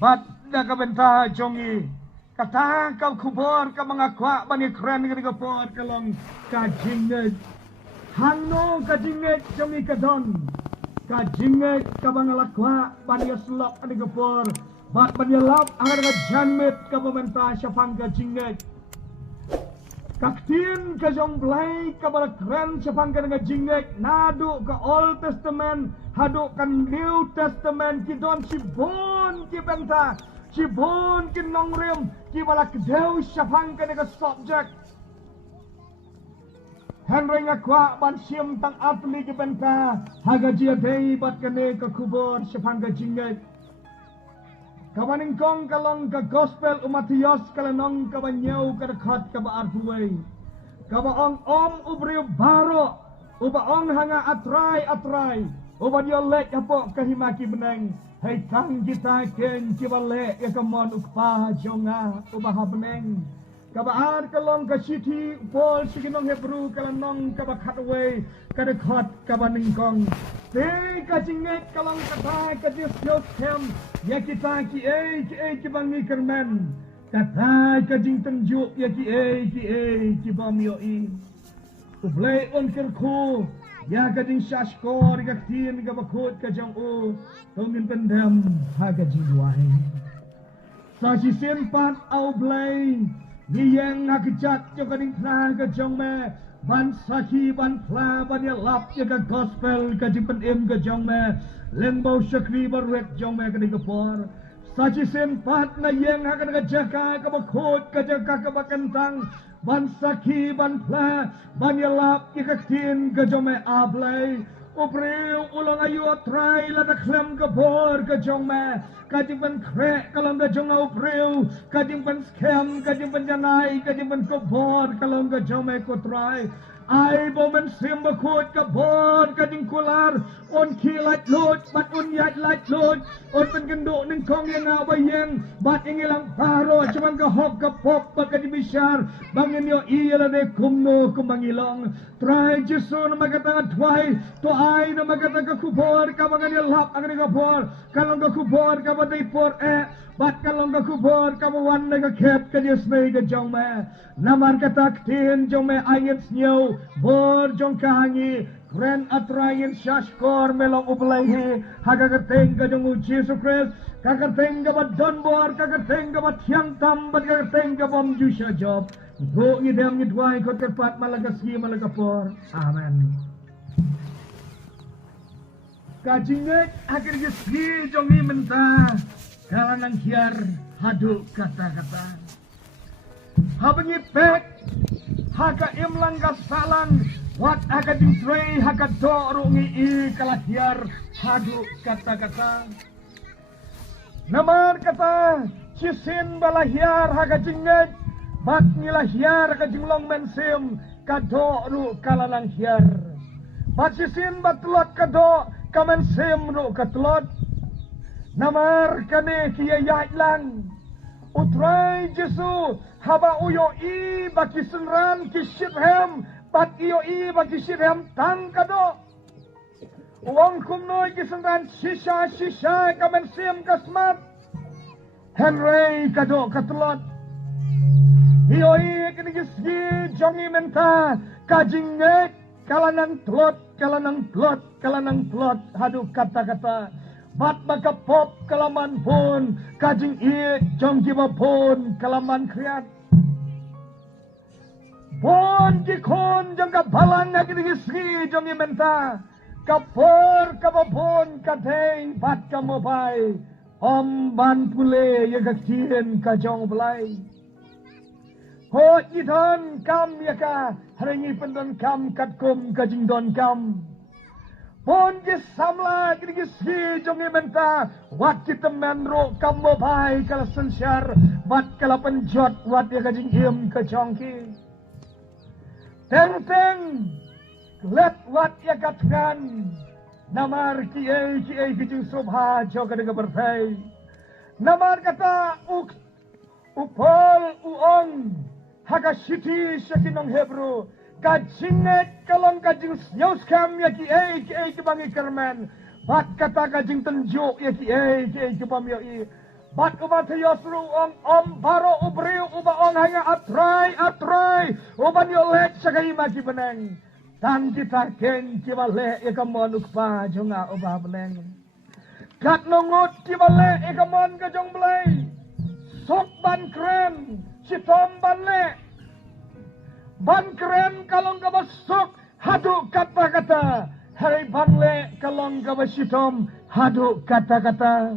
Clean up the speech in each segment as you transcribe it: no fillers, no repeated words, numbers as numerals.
Bat da ka benta jongi. Kata kau kubur ka mga kwa bani kren ka kubur kalong ka jinget. Hangno ka jinget jongi ka don. Ka jinget ka mga lakwa bani slap ani kubur. Bat bani lap ang ka janmet ka benta syafang ka jinget. Kaktin ka jong blay ka bala kren syafang ka nga jinget. Nadu ka Old Testament. Hadu kan New Testament ki don si bon ki benta. Si bon ki nong rim ki bala kdew syafang ka nga subject. Henry nga kwa ban siyam tang atli ki benta. Haga jia day bat kane ka kubur syafang ka jinget. Kawaning kong kalong ka gospel umatiyos kalanong kabanyaw kadakat kabaartuway. Kabaong ubriw baro. Ubaong hanga atray. Uba dia lek apo kahimaki beneng. Hai kang kita ken kibalek ya kamon ukpa jonga ubaha beneng. Kabaar kalong ka city pol siginong Hebrew kalanong kabakhatway kadakat kabaning kong. Te ka jinget kalong kata ka disyos kem ya kita ki ki bangi kermen. Kata ka jing tenjuk ya ki bamyoi. Ublay on kerku ya gading syashkor gaktin gabakot ka jang o tongin pendam ha gajing wai sa si sempat au blay niyang nakijat jo gading kla ka jang me ban saki ban kla ban ya lap ya ka gospel ka jing pendem ka jang me lembau syakri barwet jang me gading kapor sa si sempat na yang akan gajaka gabakot ka jang kakabakantang ban saki ban pla ban yalap ikaktin gajome ablay ubriw ulang ayo try la klem gabor gajome kajing ban krek kalong gajong ubriw kajing ban scam kajing ban janai kajing ban gabor kalong gajome ko try ay bomen sim bakut gabor kajing kular on kilat lot bat on yat lat lot on pengenduk ning kong yang abayeng bat ingilang paro cuman ka hok ka pop bat ka dibisyar bangin yo iya de kumno kumangilong try jesu na magatang tway to ay na magatang ka kubor ka bangan lap ang ka kubor kalong ka kubor ka batay por bat kalong ka kubor ka wan na ka kep ka jesnay ka jong me namar ka taktin jong me ayet snyo bor jong kahangi Ren atrayin syashkor melong ublaihi hagagateng ka jong Jesu Christ kagateng ka ba donbor kagateng ka ba tiang tambat kagateng ka bom jusya job go ngidem ngidway kot kerpat malagasi malagapor amen kajingek akhir gesi jongi menta kalanang hiar hadu kata-kata habengi pek haga imlang kasalang wat aga dintray haga dorungi i kalahiar hadu kata-kata namar kata cisin balahiar haga jingek bat nilahiar haga jinglong mensim kadoru kalalang hiar bat cisin batlot kado kamensim ru katlot namar kane kiyayat lang utray Jesu haba uyo i baki senran kishithem bat iyo i baki shithem tang kado uang kumnoy kisenran shisha kamen sim kasmat Henry kado katlot iyo i kinigisgi jongi menta kajingek kalanang tlot hadu kata-kata bat makapop kalaman pun kajing ik jong kiba pun kalaman kriat pun jikon jong kabalang naginigisgi jong imenta kapor kabapun kateng bat kamobay ban pule yagaktin kajong belay hot yidon kam yaka haringi pendon kam katkum kajing don kam pon gis samla gis jongi menta wat kita menro kambo bai kala sensyar bat kala penjot wat ya kajing him ke jongki teng let wat ya katkan namar kiai kijing sobha joka de bertai namar kata upol uong haga shiti shakinong Hebrew kajinget kalong kajing yaускam ya ki bangi kermen bat kata kajing tenjuk ya ki bam ya Bat umatiyos ruang baro ubriu uba ong hanga atray uban yo lek sagay maki beneng tan kita ken kibale ikamon ukpa junga uba beneng kat nungut kibale ikamon ka jong blay sok ban kren sitom ban le ban kren kalong ka basok hadu kata hari ban le kalong ka basitom hadu kata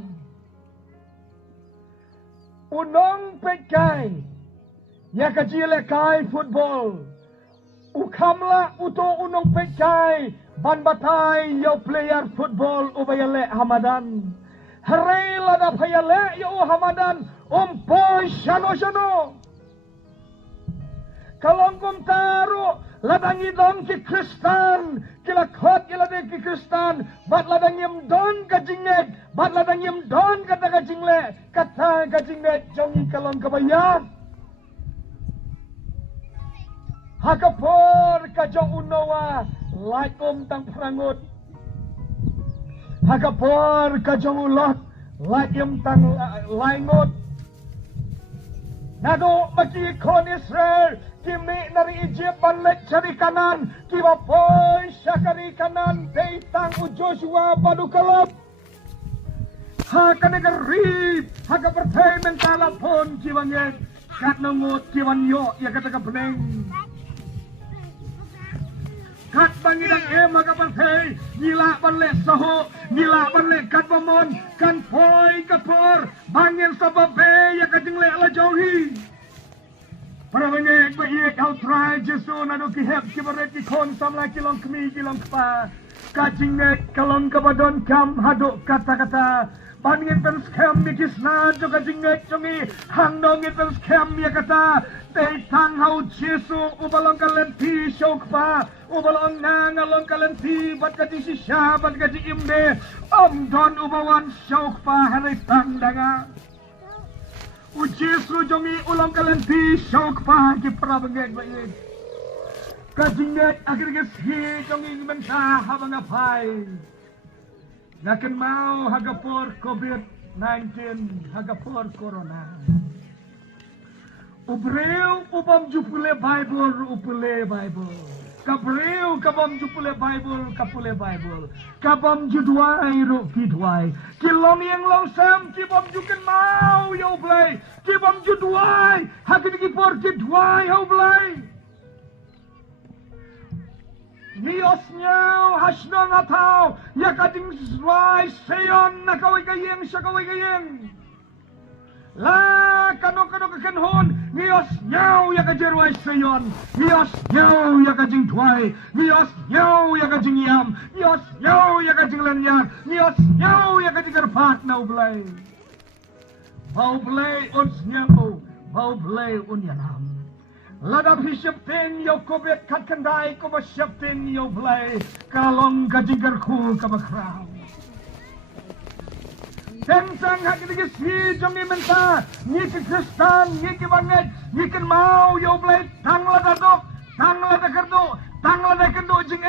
unong pekai ya kajile kai football ukamla uto unong pekai ban batai yo player football ubayale hamadan haray lada payale yo hamadan boy shano kalongkom taro ladangi don ki Kristan kilakot iladeng ki Kristan bat ladangim don kajinget bat ladangim don kata kajingle kata kajinget jongi kalong kabayat hakapor kajong unowa laikom tang prangut hakapor kajong ulot laikim tang laingot nado maki kon Israel kimi nari Egypt balik cari kanan kiba boy syakari kanan deitang u Joshua padukalap haka negarib haka pertai mentala pon kibanget kat nangut kiban yo ya kata kapeneng kat bangidang haka pertai nila balik saho nila balik kat pamon kan boy kapor bangin sababe ya katingle ala jauhi para mengek baik kau try Jesu nado ki hep ki baret ki kon samla kilong kemi kilong pa kajing nek kalong kabadon kam haduk kata-kata Bangin pen scam mi kisna jo kajing nek jongi handong pen scam ya kata tei tang hau Jesu ubalong kalen ti syok pa ubalong ngalong kalen ti bat kaji sisya bat kaji imde don ubawan syok pa hari tang danga Jesu jongi ulang kalian di syok pa ki prabengek baik kajinget akhirnya si jongi mentah habang apai naken mau hagapor COVID-19 hagapor corona ubreu ubam jupule Bible Kabreu kabam jupule Bible kapule Bible kabam judwai ru kidwai kilong yang longsam kibam juken mau yo blai kibam judwai hakini kipor kidwai yo blai nios nyau hasno ngatau ya kading zwai seyon nakawai kayeng sakawai kayeng la kano kekenhon nios nyau ya kajerwai seyon nios nyau ya kajing tuai nios nyau ya kajing yam nios nyau ya kajing lenyak nios nyau ya kajing gerpat nau blai bau blai uns nyau bau blai unyanam lada bishop ten yo kobet kat kendai ko bishop ten yo blai kalong kajing gerku kabakrau Tensang hak ini si jongi menta ni ke Kristan ni ke banget ni ke mau yo blai tang la dadok tang la kerdo tang la kendo jing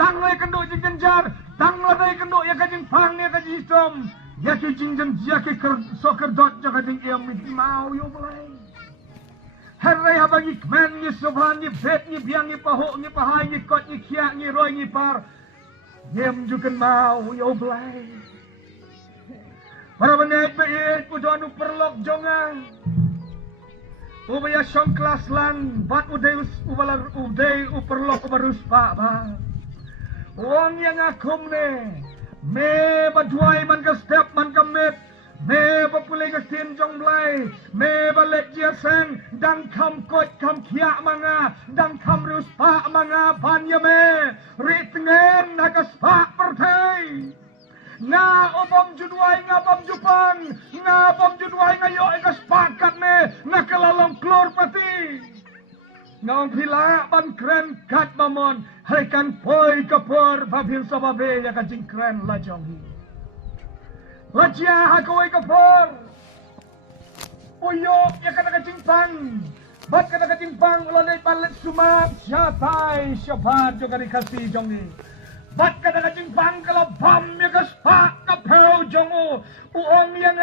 tang la kendo jing genjar tang la kendo ya kajing pang ya kajing som ya ke jing jen ya ke soccer dot ja kajing mau yo blai Herai habagi kmen ni sobran ni bet ni biang ni paho ni pahai ni kot ni kia ni roi ni par yem juken mau yo blai Para menek baik pujuan uperlok jongan ubaya syong kelas lang bat udeus ubalar udei uperlok ubarus pak ba wong yang akum ne me baduai man ka step man ka met me bapulai ka tin jong blai me balek jiaseng dan kam kot kam kia manga dan kam rus pak manga banya me ritngen nagas pak pertai nga obom judwai nga bom jupang nga bom judwai nga yo ikas pakat ne nga kalalong klor pati nga ang pila ban kren kat mamon hai kan poi kapor babir sababe ya kajing kren la jonghi lajia hakawai kapor uyo ya kata kajing pang bat kata kajing pang ulalay palet sumak syatai syabat juga dikasih jonghi Bat kata kajing pang kalau bom ya kespak pau jongo uong yang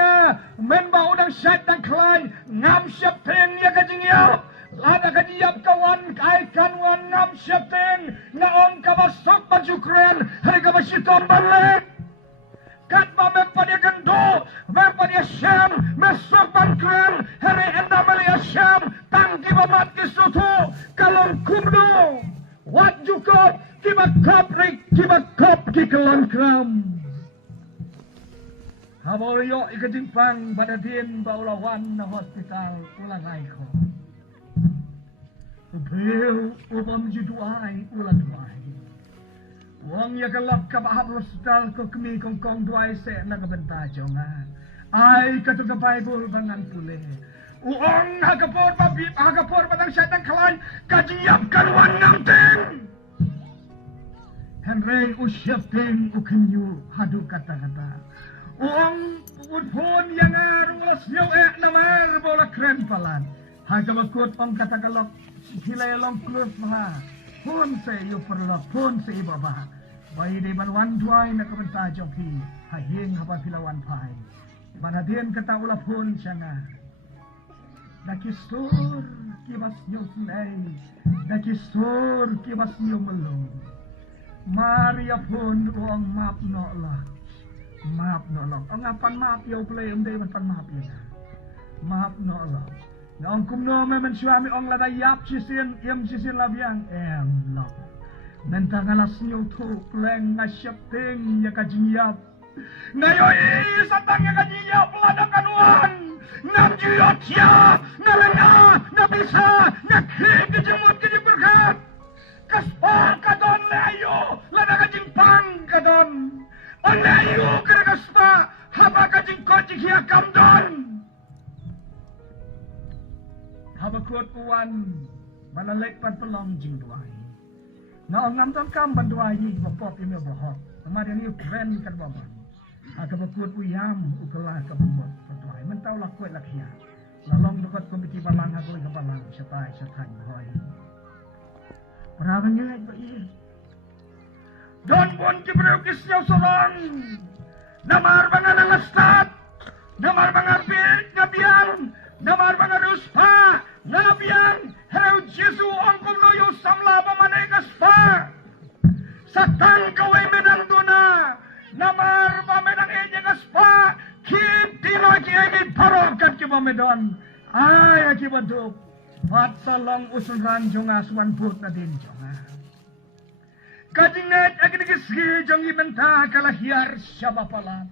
memba udang syat dan klai ngam siap teng ya kajingya lada kajiap kawan kai kanwan ngam siap teng ngaong kabasok baju keren hari kabasitom balik kat ba mempadia gendo mempadia syam mesok ban keren hari enda malia syam tangki bamat kisutu kalong kumdo wat jukot kiba kop ki kelon kram habolyo ikadimpang badadin baulawan na hospital ulang ay ko bel upam juduai ulang duai wong ya kalap ka bahab hospital ko kemi kong duai se na kabenta jonga ay katu ka bible bangan pule uong hagapor batang syaitan kalay kajiyap kanwan nganteng Henry usyap ting ukenyu hadu kata-kata uong udpun yang arulas nyaw namar bola keren palan hagabakut pang katakalok hilay long klus maha pun sa iyo perlok, pun sa ibaba. Bayi di banwan duay na kabenta joki, haying hapapilawan pay. Banadien kata ula pun siya nga. Nakisur kibas niyo sunay, nakisur kibas niyo malong. Maria pun uang map nolak. Map nolak. Ang apan map yaw play, umday man pan map yun. Map nolak. Naong kumno men suami ong lada yap sisin yam sisin labiang lok mentang alas nyo tu pleng ngasyap ting ya kajiyap ngayoy satang ya kajiyap lada kanuan nam juyot ya nalena nabisa nakhi kejemut kejiberkat kaspa kadon layo lada kajimpang kadon on layo kera kaspa haba kajingkot jikhiya kamdon habakut puan malalek pan pelong jing duai na ngam tam kam ban duai ni bapop ini bohot kemarin ni keren kan bapa habakut puyam ukala ka bumot duai mentau lakoi lakhia lalong dekat komiti balang aku ke balang setai setai hoi perawan ngelek bai don bon kibreu kisnyau solong namar bangan ngastat namar bangan ngabiang namar bangan ruspa Nabiang Heu Jesu angkum loyo samla pamanegas pa Satan kaway menang duna Namar pamenang enyegas pa Kip tino ki egit parokat ki pamedon Ay aki baduk Pat salong usul ranjong aswan put na din jonga Kadinget aki nigisgi jong ibenta kalahiar siya papalan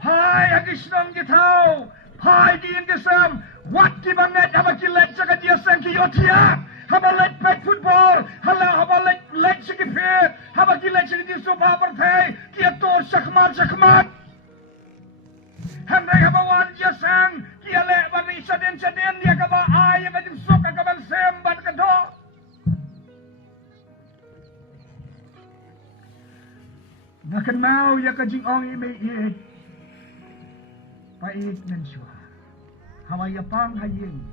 Hai aki sinong gitaw Hai diin kesam Wat ki banget haba ki let sa kadiya sang ki yotia haba let pet football haba let sa ki pit haba ki let sa ki sopa partay ki ator sakmat Henry haba wan dia sang ki ale bani saden dia kaba ay kadim sok kabal sem ban kado Nakan mau ya kajing ong ime pait nan syua Hawaya pang haying.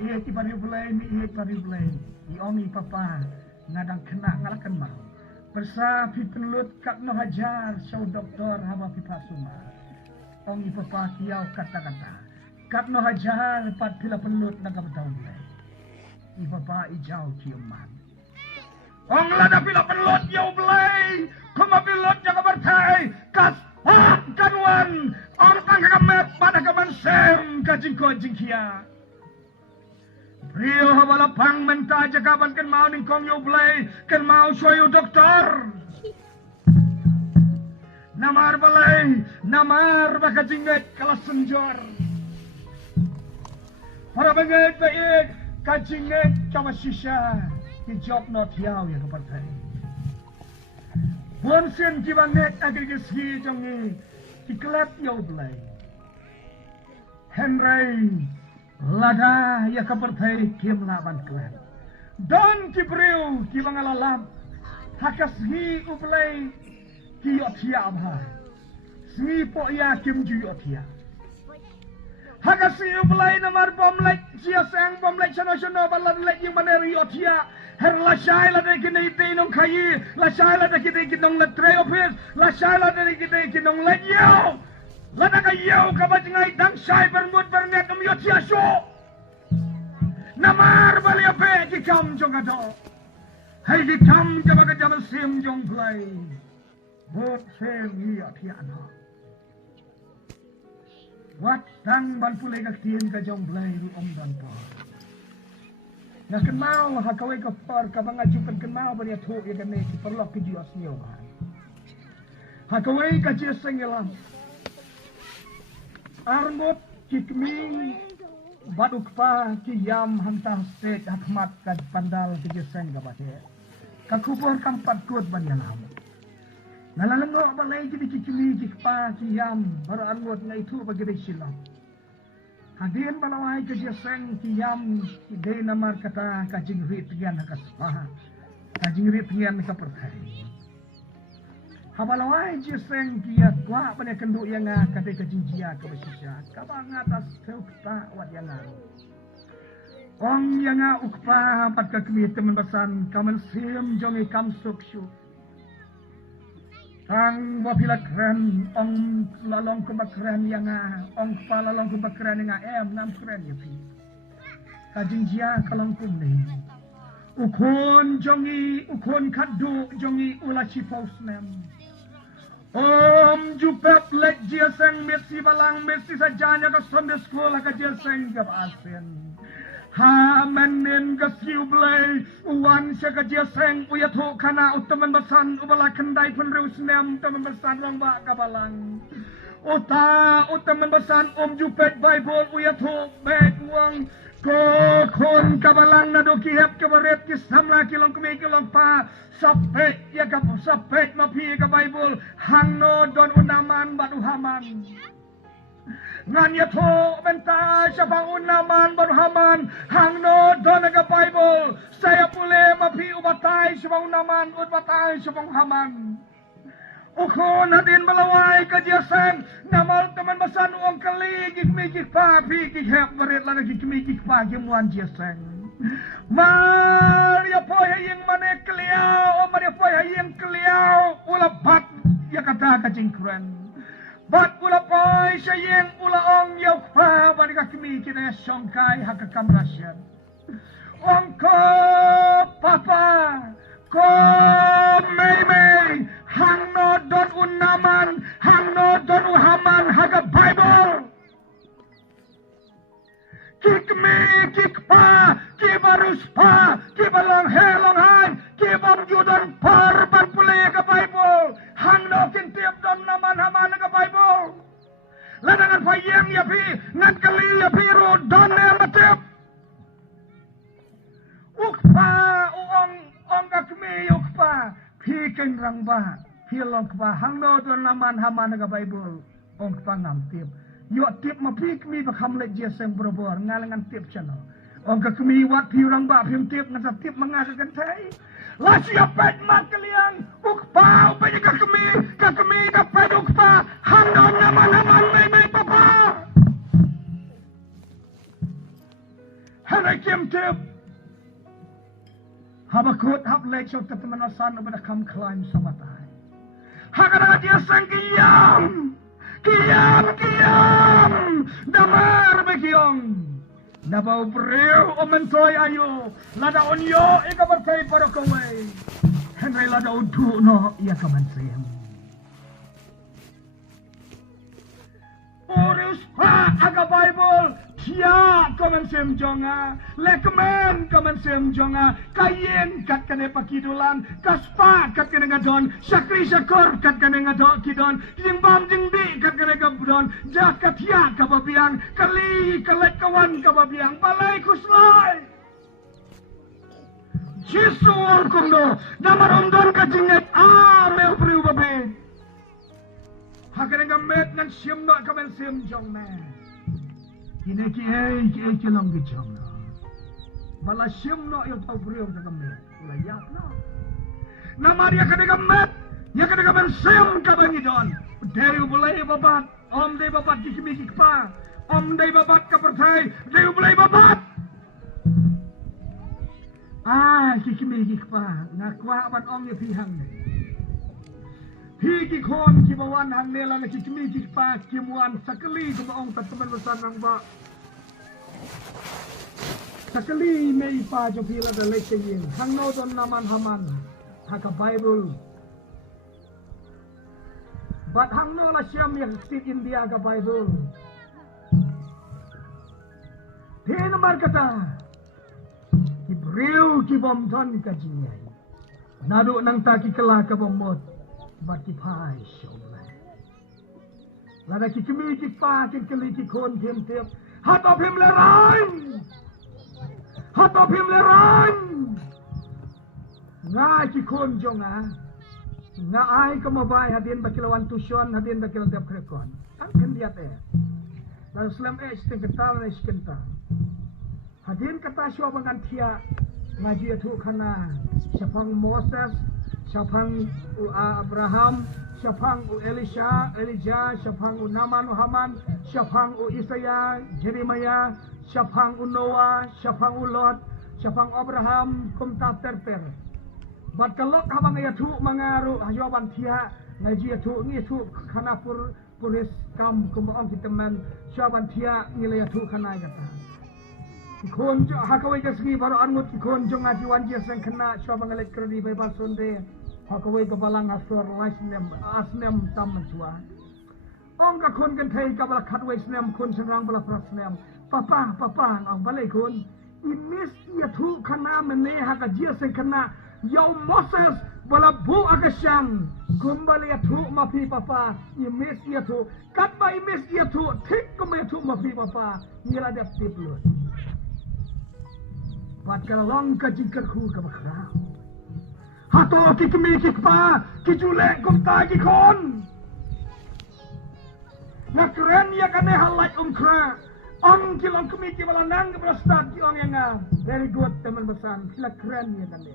Iet i pariu belai, iet pariu belai. Iongi papa ngadang kena ngalakan mau. Persa pi penelut kak no hajar show doktor hama pi pasuma. Ongi papa kiau kata-kata. Kak no hajar pat pila penelut naga betau belai. I papa ijau kiuman. Ong lada pila penelut yau belai. Kuma penelut jaga bertai. Kas kanwan orang kamet pada kaman sem kajingko jingkia Rio hawala pang menta jakaban kan mau ning kong yo blay kan mau soyo doktor namar balay namar baka jinget kala senjor para banget baik kajinget kama shisha ki job not yaw ya kapartai Bonsen ki banget agregisgi jongi Iklat yaw belai Henry Lada ya kapertai kim laban klan Don ki breu ki bangalalab Hakasgi ublay ki yotia abhai Smi po ya kim ju yotia Hakasi ublay namar bomlek Sia sang bomlek shano balan lek yung maneri yotia Her la shai la de kini tinong kayi, la shai la de kini kinong la treopis, la shai la de kini kinong la yaw. La na kayaw kabajingay dang shai bermud bernet umyot siyaso. Namar bali ape kikam jong ato. Hey kikam kabaga jaman sim jong play. Bot sem iya tiana. Wat tang ban pulay kaktiin ka jong play di dan pa. Na kenal ha kaway ka par ka mga jupan kenal ba niya to ya gane ki perlok ki Dios niyo ba. Ha kaway ka Dios sengelam. Arngot kikmi baduk pa ki yam hantang state hakmat kad pandal ki Dios seng ka ba te. Kakubor kang patkot ba niya lam. Nalalango ba lay ki kikmi kikpa ki yam baru arngot nga itu ba gede sila. Hadian balawai ke jaseng kiyam ide namar kata kajing rit gian kaspa kajing rit gian ka pertai habalawai jaseng kia kwa pada kenduk yang kata kajing jia ka basisya ka bangatas ukta wat yang ong yang ukpa pat ka kemi teman basan kamen sim jongi kam sukshu ang wapila keren ong lalong kumbakren yang ong pa lalong kumbakren yang nam keren ya pi kajing jia kalong kumne ukon jongi ukon kadu jongi ula chipos nem jupep lek jia seng mesi balang mesi sajanya ka Sunday school ka jia seng ka asen ha menin ka siu blay uwan siya ka jia seng uyato kana utaman basan ubala kendai penrus nem utaman basan lang ba kabalang utaman basan jupet Bible uyato bet uang ko kon kabalang na dokihep kabaret kisamla kilong kumikilong pa sapet ya ka sapet mapi ka Bible hangno don unaman baduhaman nganya to benta siya unaman baruhaman hangno doon naga Bible saya pule mapi ubatay siya unaman ubatay siya haman ukon hadin balaway kajiyasan namal teman basan uang kali gikmikik pa pikik berit lana gikmikik pa gimuan jiyasan Maria poy hayang manek keliau Maria poy hayang keliau ulapat ya kata kacingkren Bat ula poy sayang ula ong yaw pa bani kakimi kita songkai hakakam rasyan. Ong ko papa ko mei hang no don unaman hang no don uhaman haga Bible. Kikmi kikpa kibarus pa kibalang helong hai kibam judon parban pulay ka Bible. Hang no kintip don naman haman ka Bible. Ladangan payang yapi ngan kali yapi ro don na matip. Ukpa ong kakmi ukpa pikeng rangba pilong pa hang no don naman haman ka Bible. Ong pangam tip. Yo tip mapikmi bakam le jeseng berobor ngalangan tip channel. Ong kakmi wat pirang ba pim tip ngasa tip mengasakan tay. Lasi apet mat kalian ukpa upaya kakmi kapet ukpa hangno naman may papa. Hanay kim tip. Habakut hap lek syok teman asan ubada kam climb sama tay. Hagara jeseng kiyam. Kiam damar begiong nabau breu omentoy ayo lada onyo ika berkay para kaway henry lada udu no iya kamansayam Orus pa aga Bible Tia kamansayam jonga lekmen kamansayam jonga kayen kat kane pakidulan kaspa kat kane ngadon syakri syakor kat kane ngadon kidon jimbam jingdi kat kane gabdon jakat ya kababiang kali kalek kawan kababiang balai kuslai Jisu angkundo damar umdon kajinget amel priu babe hakane gamet nan siam no kamansayam jonga Kine ki long gichong na. Bala siyam no yung tawbriyo sa gamit. Ulayak na. Namar ya kanigamet. Ya kanigamen siyam kabangidon. Dayo bulay babat. Day babat kikimikik pa. Day babat kapertay. Dayo bulay babat. kikimi kikpa nakwa ban ong ye pihang hi kikon kibawan hang nela na kikimi kikpa kimuan sakali kuma ong teman besar nang ba sakali mei pa jo pila da leke yin hang no don naman haman haka Bible but hang no la siam yang sit India ka Bible he nomor kata Ibreu ki bom ton ka jinyai nadu nang ta ki kala ka bomot bat ki pai shomla lada ki kimi ki pa ki kali ki kon them tep hat of him le ran nga ki kon jonga nga ai ka mabai hadin bakilawan tuition hadin bakil tep krekon ang kendiat lalu selam sting ketal na iskenta hadin kata syua bangan tia ngaji tu kana syapang Moses syapang Abraham syapang Elisha syapang Naman Haman syapang Isaya Jeremiah syapang Noah syapang Lot syapang Abraham kumta terper bat kalok habang ayatu mangaru hajaban tia ngaji tu ngi tu kana puris kam kumbaong kiteman syaban tia ngilaya tu kana kata ikon jo hakawai kasgi baru angut ikon jo ngaji wanji sang kena syabang ngalek kredi bebas sonde hakawai kabalang asur asnem tam tua ong ka kon kan thai kabala khatwai snem kon senrang bala prasnem papa ang balai kon imis ia tu kana mene hakajia sang kena Yau Moses bala bu agasyang kumbali atu mafi papa imis ia tu katba imis ia tu tik kumai tu mafi papa ngira dap tiplu pat kalong ka jingkat khu ka bakra hato kikmi kikpa kijule kumta kikon nakren ya kane halai umkra ong kilong kumi kibala nang kibala start ki ong yang very good teman besan sila keren ya kane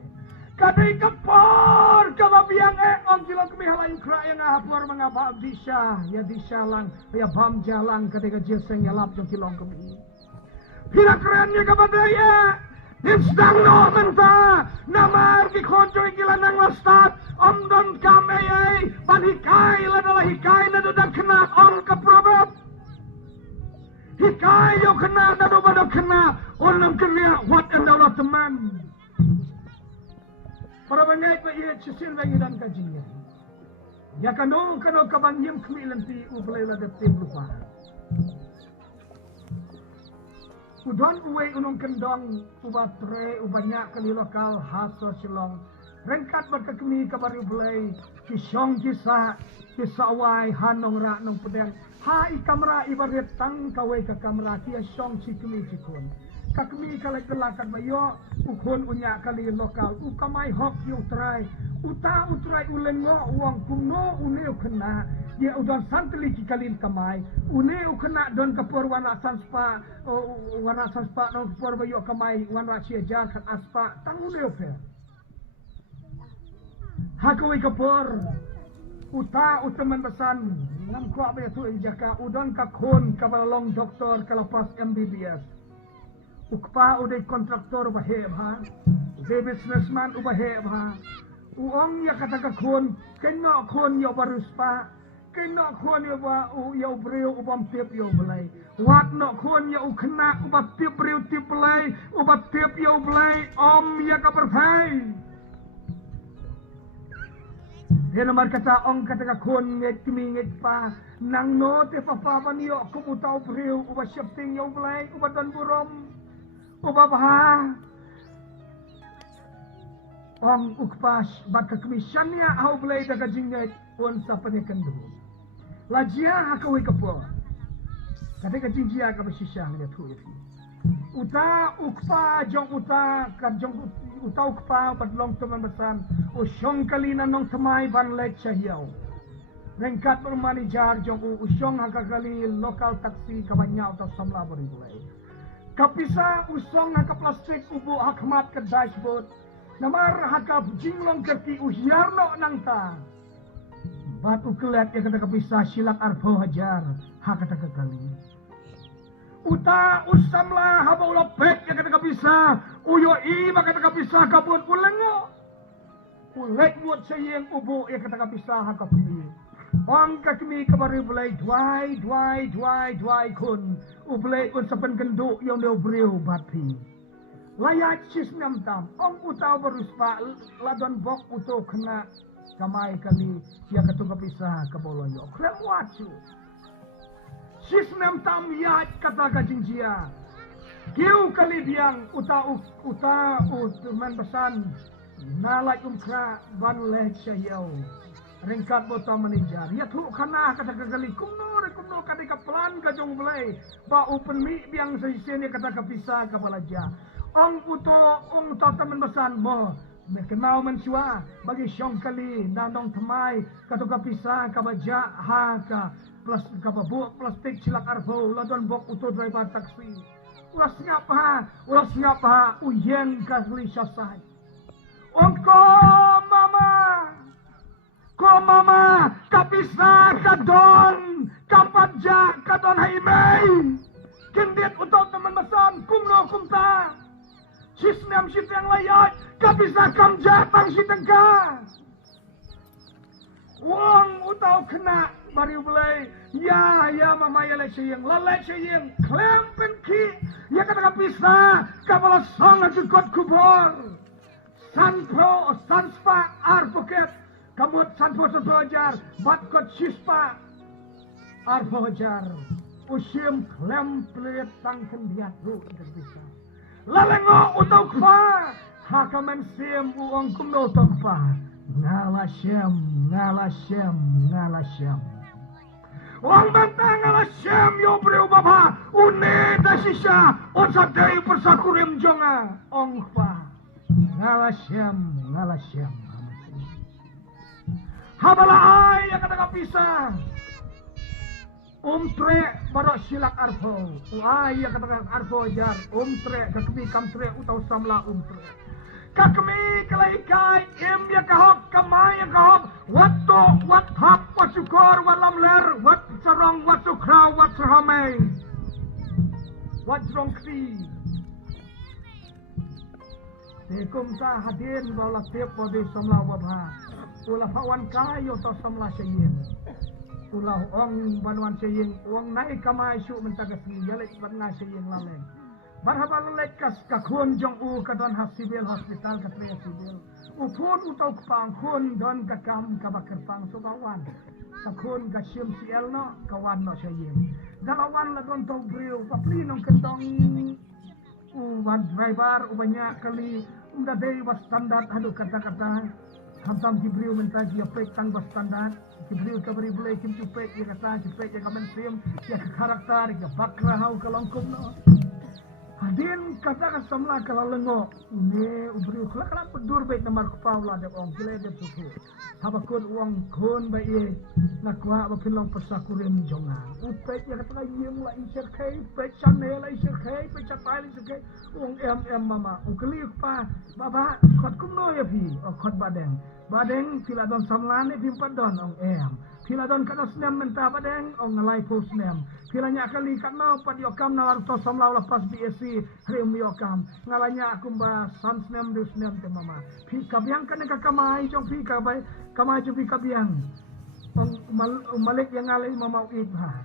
kadai kapor kababiang ong kilong kumi halai umkra yang hapor mga disha ya disha lang ya bam jalang kadai ka jeseng ya lap yung kilong kumi sila keren ya kabadaya Instang no menta namar ki khonjo gila nang lastat om don kamei hikai la dala hikai na dan kena om ka probab hikai yo kena na do bado kena onam kena what and Allah teman para bangai pa ye chisin bangi dan kajinya ya kano kabangyam kmilan ti uplay la de lupa Udon uwe unong kendong uba tre ubanya kali lokal haso silong rengkat berkekemi kabari ublay kisong kisah wai hanong ra nong pedang hai kamera ibarat tang kawai ke kamera kia song cikemi cikun kakemi kali kelakat bayo ukon unya kali lokal ukamai hok yu trai utrai ulengo uang kumno uneu kena dia udon santli kikalin kamai uneu kena don kapor wana sanspa don kapor bayo kamai wana sia jar kan aspa tang uneu pe hakawai kapor utaman besan ngam ko abe tu jaka udon ka khon kabalong doktor kalapas MBBS ukpa uday kontraktor bahe bha uday businessman ubahe bha uong ya kata ka khon kena khon yo baruspa kena khon yo ba yo breu ubam tip yo belai wat no khon yo ukna ubat tip breu tip belai ubat tip yo belai om ya ka perpai dia nomor kata ong kata ka khon nget kimi nget pa nang no te papa ban yo kumutau breu ubat shifting yo belai ubat dan burom ubat bah ong ukpas baka komisionnya au belai daga jingai pun sapanya kendu lajia hakawai kapo kata ka jinjia ka basisya dia tu itu uta ukpa jong uta kan jong uta ukpa padlong teman besan usyong kalina nong temai ban lek sahiau rengkat bermanajar jong usyong hakakali lokal taksi kabanya atau samla beri bulai kapisa usong haka plastik ubu hakmat ke dashboard namar haka jinglong kerti uhyarno nangta batu kelet ya kata kapisa silak arpo hajar haka kali uta usamla haba ulapek ya kata kapisa Uyo maka kapisah kabut ulengo. Ulek buat sayang ubo ya kata kapisah kabut. Ang kakmi kabari bulay dway kun. Ublay un sa pangkando yung neobreo bati. Layat sis nam. Ang utaw baruspa ladon bok uto kena kamay kali siya katu kapisah kaboloyo. Klem wacu. Sis nam yat kata kajingjia. Kiu kali biang uta man besan nalai umkra ban lek sayau ringkat bota manager ya tu kana kata kagali kumno kadi kaplan ka jong blai ba open mi biang saisen kata kapisa ka balaja ong taman besan mo mekenau mensua bagi syong kali nandong temai kata kapisa ka baja ha ka plus ka babu plastik cilak arbo ladon bok uto driver taksi ulas ngapa uyen kasli syasai ongko mama kapisa kadon kapadja kadon haimei kindit untuk teman besan kumno kumta sisnam sitang layat kapisa kamja tang sitengka wong utau kena bari bulai ya mama ya leseyeng klempen ki ya kata kapisa kapala sanga jukot kubor sanspa arpoket kamut sanpo sojar batkot sispa arpojar usim klemplet tang kendiat ru kapisa lalengo utau kwa hakamen sim uang kumno tokpa ngalasem Wang bantang ngalasem yo breu baba une dasisha onsa dei persakurim jonga ongfa ngalasem habala ay kata kapisa tre barok silak arfo ay kata arfo jar tre kakmi kamtre utau samla tre kakmi kalaikai ya kahok kamay ya kahok wat hap wat sukor walam ler wat sarong wat sukra wat sarhamay wat jrong kri Tekum ta hadin bawla tep bode samla wabha ula pawan kayo to samla sayin ula ong banwan sayin ong nai kamay su mentagasni yalek barna sayin laleng Marhaban lekas kakun jong kadon hasibil hospital katria sibil. Upun utau kepang kun don kakam kabakerpang sugawan. Kakun kasyum siel no kawan no sayim. Dalawan la don tau briu papli nong kentong uwan driver ubanya kali umdadei was standar hadu kata-kata. Hamtam kibriu mentaj ya pek tang was standar. Kibriu kabri bulai kim cupek ya kata cupek ya kamen sim ya karakter ya bakra hau kalongkum no. Hadin kata kasamla kalau lengo ne ubri khla kala pedur baik namar kepala de ong kile de suku habakun uang kun baik nakwa bakin long persakurim jonga upet ya kata yeng la isir kai pet chanel la isir kai pet chapai la isir kai uang mama ukli pa baba khot kumno ya pi khot badeng filadon samlane pimpat don ong filadon kana snem menta badeng ong ngalai posnem filanya kali kana padiokam na to samlau lepas BSc rem yokam ngalanya akumba sansnem dusnem te mama fi kabyang kana kakamai jong fi kabai kamai ju fi kabyang ong malik yang ngalai mama ibha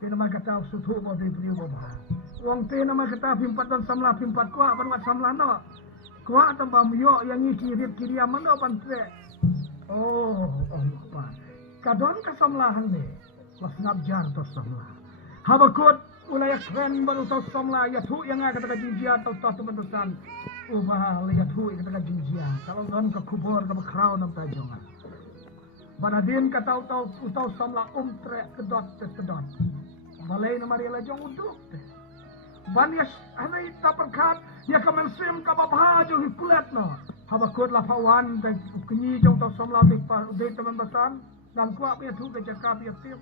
te nama kata suthu bo de priu baba wong te nama kata pimpat don samla pimpat kwa banwat samla no kwa tambah myo yang ngikirip kiriam no pantre apa kadon kasamlahan ne was ngabjar to samla habakut ulaya kren baru to samla ya thu yang kata jinjia to teman-teman ubah lihat hu kata jinjia kalau don ke kubur ke kraun nam tajongan banadin kata utau samla tre kedot balai namari la jong uduk banias anai taperkat ya kamen sim ka babha jo hikulet no habakut la pawan dan kunyi jong to samla de teman-teman dan kuat punya tu kerja kapi tiap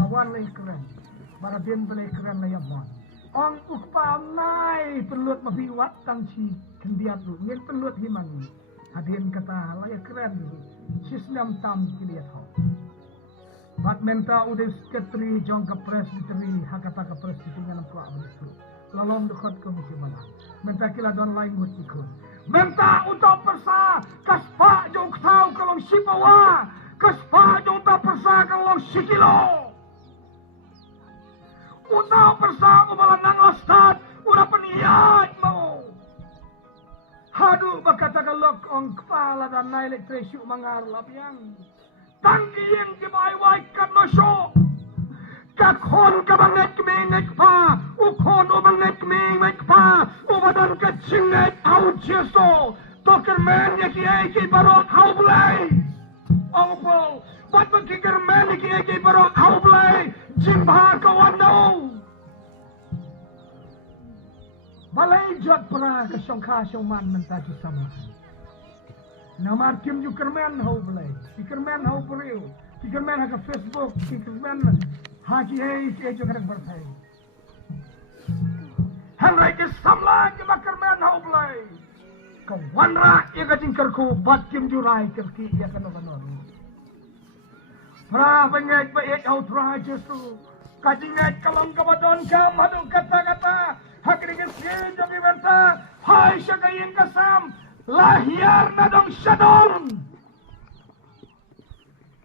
awan leh keren, baradin boleh keren leh abon. Ong ukpa nai pelut mabiwat tangci kendiat tu, yang pelut himan. Hadin kata leh keren, sistem tam kiliat ho. Bat menta udah sekretari jong ke presbiteri, hakata ke presbiteri dengan kuat begitu. lalom dekat komisi malam. Menta kila don lain buat ikut. Menta untuk persa kaspa jong tahu kalau sipawa, kaspa jong tak persa kalau sikilo. Utau persa umalan nang ostad, udah peniyat mau. Hadu bakata kalok ang kepala dan naik elektrisuk mangar lapiang. Tanggi yang dimaiwai kan masuk. Kakon kabanget kemengek pa, ukon ubanget kemengek pa, ubadan kacingek au jeso, toker men yaki eki barok au blay. Opol, bat bakiker men yaki eki barok au blay, jimbha kawandau. Balai jat pra kasongka songman mentaki sama. Namar kim ju kermen au blay, kermen au beriu, kermen ha Facebook, kermen Haji hei si ejo kadang bertai. Henry ke samla ke bakar men hau blai. Kawanra ia gajing kerku bat kim jurai kerki ia kena benar. Pra bengek baik hau trai jesu. Kajingat kalong kabadon kam hadu kata-kata. Hakri ke si ejo bibenta. Hai syakaying kasam. Lahiar nadong syadong.